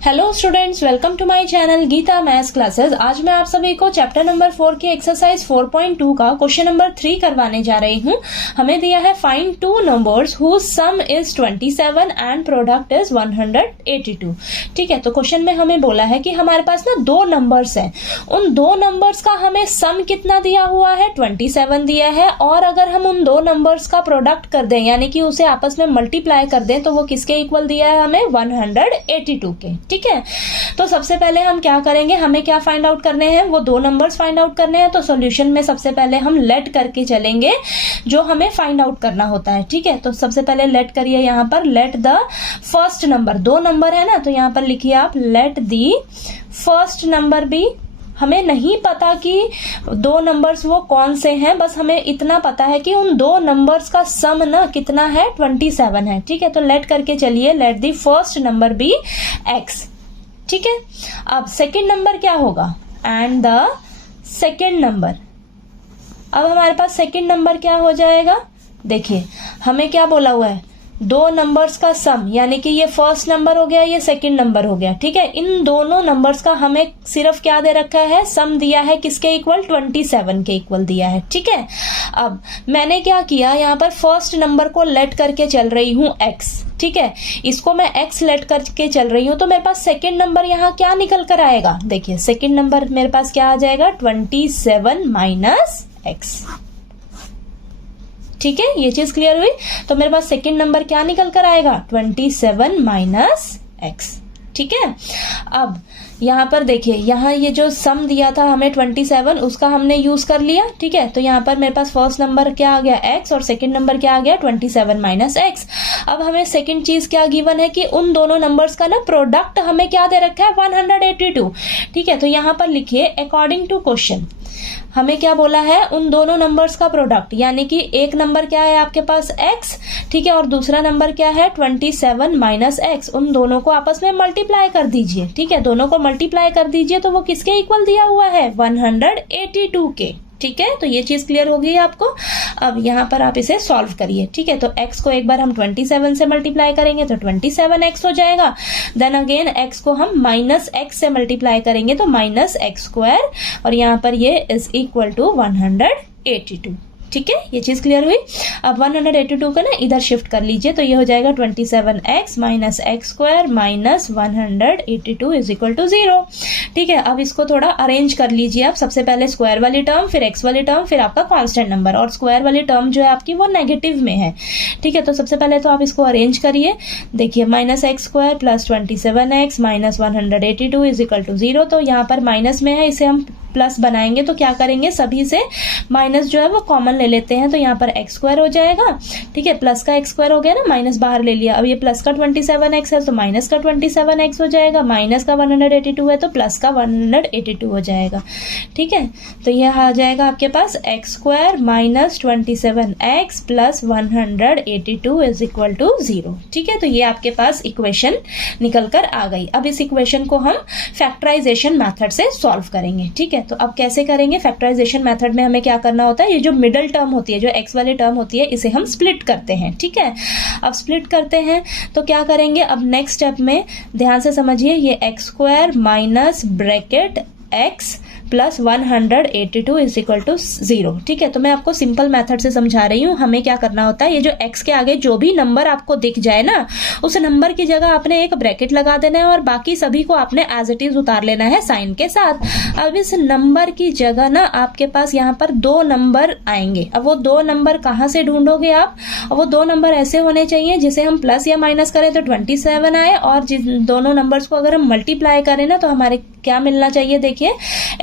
Hello students, welcome to my channel Geeta maths classes. आज मैं आप सभी को चैप्टर नंबर 4 की एक्सरसाइज 4.2 का क्वेश्चन नंबर 3 करवाने जा रही हूँ। हमें दिया है find two numbers whose sum is 27 and product is 182। ठीक है, तो क्वेश्चन में हमें बोला है कि हमारे पास ना दो नंबर्स हैं, उन दो नंबर्स का हमें सम कितना दिया हुआ है, 27 दिया है, और अगर हम उन दो नंबर्स का प्रोडक्ट कर दें यानी कि उसे आपस में मल्टीप्लाई कर दें तो वो किसके इक्वल दिया है हमें, 182 के। ठीक है, तो सबसे पहले हम क्या करेंगे, हमें क्या फाइंड आउट करने हैं, वो दो नंबर्स फाइंड आउट करने हैं। तो सॉल्यूशन में सबसे पहले हम लेट करके चलेंगे जो हमें फाइंड आउट करना होता है। ठीक है, तो सबसे पहले लेट करिए, यहाँ पर लेट द फर्स्ट नंबर, दो नंबर है ना, तो यहाँ पर लिखिए आप let the first number be. हमें नहीं पता कि दो नंबर्स वो कौन से हैं, बस हमें इतना पता है कि उन दो नंबर्स का सम ना कितना है, 27 है। ठीक है, तो लेट करके चलिए, let the first number be x. ठीक है, अब सेकंड नंबर क्या होगा, एंड द सेकंड नंबर। अब हमारे पास सेकंड नंबर क्या हो जाएगा, देखिए हमें क्या बोला हुआ है, दो नंबर्स का सम, यानी कि ये फर्स्ट नंबर हो गया, ये सेकंड नंबर हो गया। ठीक है, इन दोनों नंबर्स का हमें सिर्फ क्या दे रखा है, सम दिया है किसके इक्वल, 27 के इक्वल दिया है। ठीक है, अब मैंने क्या किया, यहाँ पर फर्स्ट नंबर को लेट करके चल रही हूँ x। ठीक है, इसको मैं x लेट करके चल रही हूँ, तो मेरे पास सेकंड नंबर यहाँ क्या निकल कर आएगा, देखिए सेकंड नंबर मेरे पास क्या आ जाएगा, 27 माइनस x। ठीक है, ये चीज क्लियर हुई। तो मेरे पास सेकंड नंबर क्या निकल कर आएगा, 27 माइनस x। ठीक है, अब यहाँ पर देखिए, यहाँ ये जो सम दिया था हमें 27, उसका हमने यूज कर लिया। ठीक है, तो यहाँ पर मेरे पास फर्स्ट नंबर क्या आ गया, x, और सेकंड नंबर क्या आ गया, 27 माइनस x। अब हमें सेकंड चीज क्या गिवन है कि उन दोनों नंबर्स का ना प्रोडक्ट हमें क्या दे रखा है, 182। ठीक है, तो यहाँ पर लिखिए अकॉर्डिंग टू क्वेश्चन, हमें क्या बोला है, उन दोनों नंबर्स का प्रोडक्ट, यानी कि एक नंबर क्या है आपके पास x, ठीक है, और दूसरा नंबर क्या है 27 माइनस x। उन दोनों को आपस में मल्टीप्लाई कर दीजिए। ठीक है, दोनों को मल्टीप्लाई कर दीजिए तो वो किसके इक्वल दिया हुआ है, 182 के। ठीक है, तो ये चीज क्लियर हो गई आपको। अब यहाँ पर आप इसे सॉल्व करिए। ठीक है, तो x को एक बार हम 27 से मल्टीप्लाई करेंगे तो 27x हो जाएगा। देन अगेन x को हम माइनस x से मल्टीप्लाई करेंगे तो माइनस x स्क्वायर, और यहाँ पर ये इज इक्वल टू 182। ठीक है, ये चीज क्लियर हुई। अब 182 का ना इधर शिफ्ट कर लीजिए, तो ये हो जाएगा 27x minus x square minus 182 is equal to 0। ठीक है, अब इसको थोड़ा अरेंज कर लीजिए आप, सबसे पहले स्क्वायर वाली टर्म, फिर x वाली टर्म, फिर आपका कांस्टेंट नंबर, और स्क्वायर वाली टर्म जो है आपकी वो नेगेटिव में है। ठीक है, तो सबसे पहले तो आप इसको अरेंज करिए। देखिए minus x square plus 27x minus 182 is equal to 0। तो यहाँ पर माइनस में है, इसे हम प्लस बनाएंगे तो क्या करेंगे, सभी से माइनस जो है वो कॉमन ले लेते हैं, तो यहाँ पर x स्क्वायर हो जाएगा। ठीक है, प्लस का x स्क्वायर हो गया ना, माइनस बाहर ले लिया। अब ये प्लस का 27x है तो माइनस का 27x हो जाएगा, माइनस का 182 है तो प्लस का 182 हो जाएगा। ठीक है, तो यह आ जाएगा आपके पास x square minus 27x plus 182 is equal to 0। ठीक है, तो ये आपके पास इक्वेशन निकल कर आ गई। अब इस इक्वेशन को हम फैक्टराइजेशन मेथड से सॉल्व करेंगे। ठीक है, तो अब कैसे करेंगे, फैक्टराइजेशन मेथड में हमें क्या करना होता है, ये जो मिडिल टर्म होती है, जो x वाली टर्म होती है, इसे हम स्प्लिट करते हैं। ठीक है, अब स्प्लिट करते हैं तो क्या करेंगे, अब नेक्स्ट स्टेप में ध्यान से समझिए, ये x square minus bracket x plus 182 is equal to 0। ठीक है, तो मैं आपको सिंपल मेथड से समझा रही हूँ। हमें क्या करना होता है, ये जो x के आगे जो भी नंबर आपको दिख जाए ना, उस नंबर की जगह आपने एक ब्रैकेट लगा देना है, और बाकी सभी को आपने एज इट इज उतार लेना है साइन के साथ। अब इस नंबर की जगह ना आपके पास यहाँ पर दो नंबर आएंगे। अब वो दो नंबर कहाँ से ढूंढोगे आप, और वो दो नंबर ऐसे होने चाहिए जिसे हम प्लस या माइनस करें तो 27 आए, और जिन दोनों नंबर्स को अगर हम मल्टीप्लाई करें ना तो हमारे क्या मिलना चाहिए, देखिए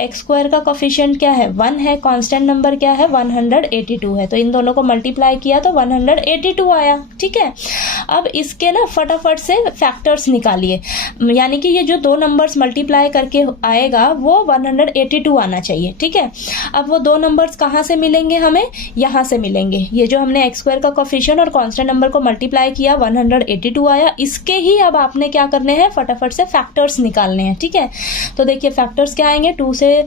x स्क्वायर का कोफिशिएंट क्या है, 1 है, कांस्टेंट नंबर क्या है, 182 है, तो इन दोनों को मल्टीप्लाई किया तो 182 आया। ठीक है, अब इसके ना फटाफट से फैक्टर्स निकालिए, यानी कि ये जो दो नंबर्स मल्टीप्लाई करके आएगा वो 182 आना चाहिए। ठीक है, अब वो दो नंबर्स कहाँ से मिलेंगे, हमें यहाँ से मिलेंगे। ये जो हमने x स्क्वायर का कोफिशिएंट और कांस्टेंट नंबर को मल्टीप्लाई किया, 182 आया। इसके ही अब आपने क्या करने हैं, फटाफट से फैक्टर्स निकालने हैं। ठीक है, तो देखिए फैक्टर्स क्या आएंगे, 2 से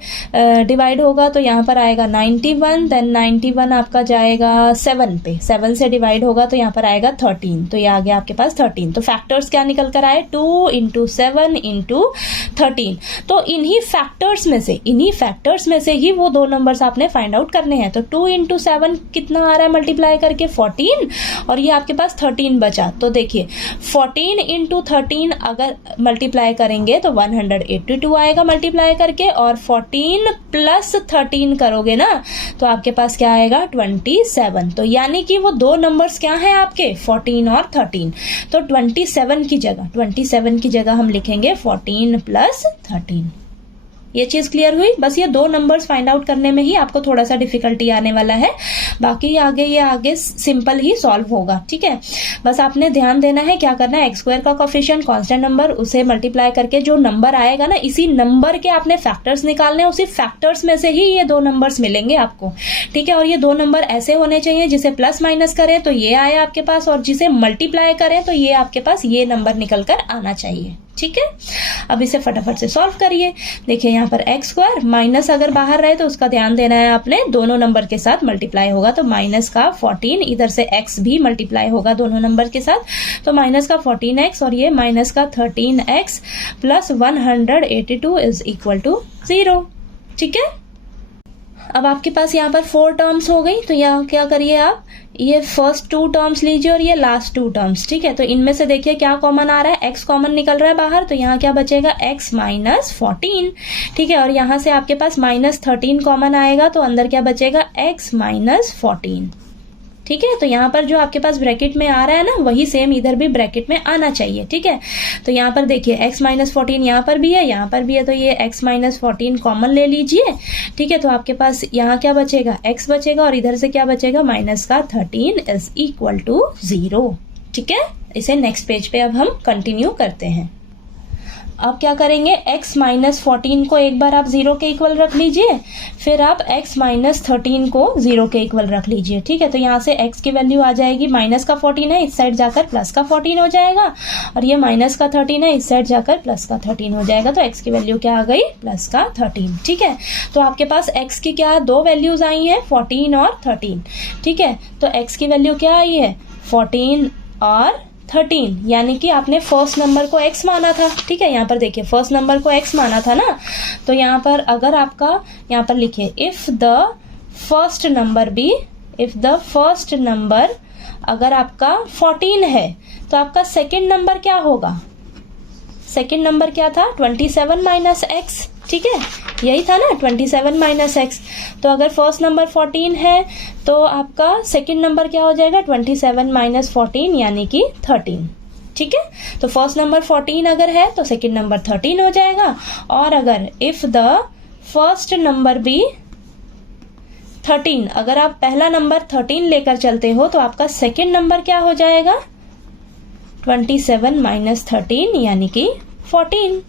डिवाइड होगा तो यहाँ पर आएगा 91, देन 91 आपका जाएगा 7 पे, 7 से डिवाइड होगा तो यहाँ पर आएगा 13, तो ये आ गया आपके पास 13। तो फैक्टर्स क्या निकल कर आए, 2 × 7 × 13। तो इन्हीं फैक्टर्स में से ही वो दो नंबर्स आपने फाइंड आउट करने हैं। तो 2 × 7 कितना आ रहा है मल्टीप्लाई करके, 14, और ये आपके पास 13 बचा। तो देखिए 14 × 13 अगर मल्टीप्लाई करेंगे तो 182 आएगा मल्टीप्लाई करके, और 14 + 13 करोगे ना तो आपके पास क्या आएगा, 27। तो यानी कि वो दो नंबर्स क्या हैं आपके, 14 और 13। तो 27 की जगह हम लिखेंगे 14 + 13। ये चीज क्लियर हुई। बस ये दो नंबर्स फाइंड आउट करने में ही आपको थोड़ा सा डिफिकल्टी आने वाला है, बाकी ये आगे सिंपल ही सॉल्व होगा। ठीक है, बस आपने ध्यान देना है क्या करना है, x² का कोफिशिएंट कांस्टेंट नंबर, उसे मल्टीप्लाई करके जो नंबर आएगा ना, इसी नंबर के आपने फैक्टर्स निकालने हैं, उसी फैक्टर्स में से ही ये दो नंबर्स मिलेंगे आपको। ठीक है, और ये दो नंबर ऐसे होने चाहिए जिसे प्लस माइनस करें तो ये आए आपके पास, और जिसे मल्टीप्लाई करें तो ये आपके पास ये नंबर निकल कर आना चाहिए। ठीक है, अब इसे फटाफट से सॉल्व करिए। देखिए यहाँ पर x² माइनस अगर बाहर रहे तो उसका ध्यान देना है आपने, दोनों नंबर के साथ मल्टीप्लाई होगा तो माइनस का 14, इधर से x भी मल्टीप्लाई होगा दोनों नंबर के साथ, तो माइनस का 14x और ये माइनस का 13x plus 182 is equal to 0। ठीक है, अब आपके पास यहाँ पर 4 टर्म्स हो गई, तो यहाँ क्या करिए आप, ये फर्स्ट 2 टर्म्स लीजिए और ये लास्ट 2 टर्म्स। ठीक है, तो इनमें से देखिए क्या कॉमन आ रहा है, x कॉमन निकल रहा है बाहर, तो यहाँ क्या बचेगा, x - 14। ठीक है, और यहाँ से आपके पास -13 कॉमन आएगा तो अंदर क्या बचेगा, x - 14। ठीक है, तो यहाँ पर जो आपके पास ब्रैकेट में आ रहा है ना, वही सेम इधर भी ब्रैकेट में आना चाहिए। ठीक है, तो यहाँ पर देखिए x - 14 यहाँ पर भी है, यहाँ पर भी है, तो ये x - 14 कॉमन ले लीजिए। ठीक है, तो आपके पास यहाँ क्या बचेगा, x बचेगा, और इधर से क्या बचेगा, माइनस का 13 इज इक्वल टू 0। ठीक है, इसे नेक्स्ट पेज पे अब हम कंटिन्यू करते हैं। अब क्या करेंगे, x - 14 को एक बार आप 0 के इक्वल रख लीजिए, फिर आप x - 13 को 0 के इक्वल रख लीजिए। ठीक है, तो यहाँ से x की वैल्यू आ जाएगी, माइनस का 14 है, इस साइड जाकर प्लस का 14 हो जाएगा, और ये माइनस का 13 है, इस साइड जाकर प्लस का 13 हो जाएगा, तो x की वैल्यू क्या आ गई, प्लस का 13। ठीक है, तो आपके पास x की क्या दो वैल्यूज आई हैं, 14 और 13। ठीक है, तो x की वैल्यू क्या आई है, 14 और 13, यानी कि आपने फर्स्ट नंबर को x माना था। ठीक है, यहाँ पर देखिए फर्स्ट नंबर को x माना था ना, तो यहाँ पर अगर आपका, यहाँ पर लिखिए इफ द फर्स्ट नंबर अगर आपका 14 है तो आपका सेकंड नंबर क्या होगा, सेकंड नंबर क्या था, 27 - x। ठीक है, यही था ना, 27 - x। तो अगर फर्स्ट नंबर 14 है तो आपका सेकंड नंबर क्या हो जाएगा, 27 - 14 यानी कि 13। ठीक है, तो फर्स्ट नंबर 14 अगर है तो सेकंड नंबर 13 हो जाएगा, और अगर if the first number be 13, अगर आप पहला नंबर 13 लेकर चलते हो तो आपका सेकंड नंबर क्या हो जाएगा, 27 - 13 यानी कि 14।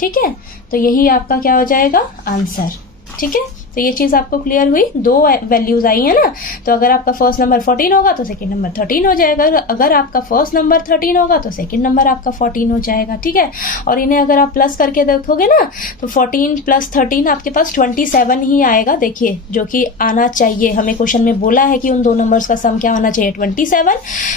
ठीक है, तो यही आपका क्या हो जाएगा, आंसर। ठीक है, तो ये चीज आपको क्लियर हुई, दो वैल्यूज आई है ना, तो अगर आपका फर्स्ट नंबर 14 होगा तो सेकंड नंबर 13 हो जाएगा, अगर आपका फर्स्ट नंबर 13 होगा तो सेकंड नंबर आपका 14 हो जाएगा। ठीक है, और इन्हें अगर आप प्लस करके देखोगे ना तो 14 + 13 आपके पास 27 ही आएगा। देखिए, जो कि आना चाहिए, हमें क्वेश्चन में बोला है कि उन दो नंबर्स का सम क्या होना चाहिए, 27।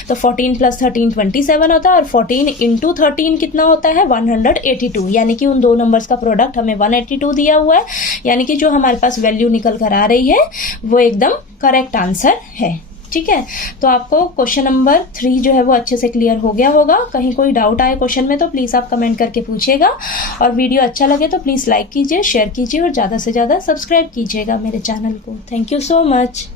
तो 14 + 13 27 होता है, और 14 × 13 कितना होता है, 182, यानी कि उन दो नंबर्स का प्रोडक्ट हमें 182 दिया हुआ है, यानी कि जो हमारे पास वैल्यू निकल कर आ रही है वो एकदम करेक्ट आंसर है। ठीक है, तो आपको क्वेश्चन नंबर 3 जो है वो अच्छे से क्लियर हो गया होगा। कहीं कोई डाउट आए क्वेश्चन में तो प्लीज आप कमेंट करके पूछिएगा, और वीडियो अच्छा लगे तो प्लीज लाइक कीजिए, शेयर कीजिए, और ज्यादा से ज्यादा सब्सक्राइब कीजिएगा मेरे चैनल को। Thank you so much.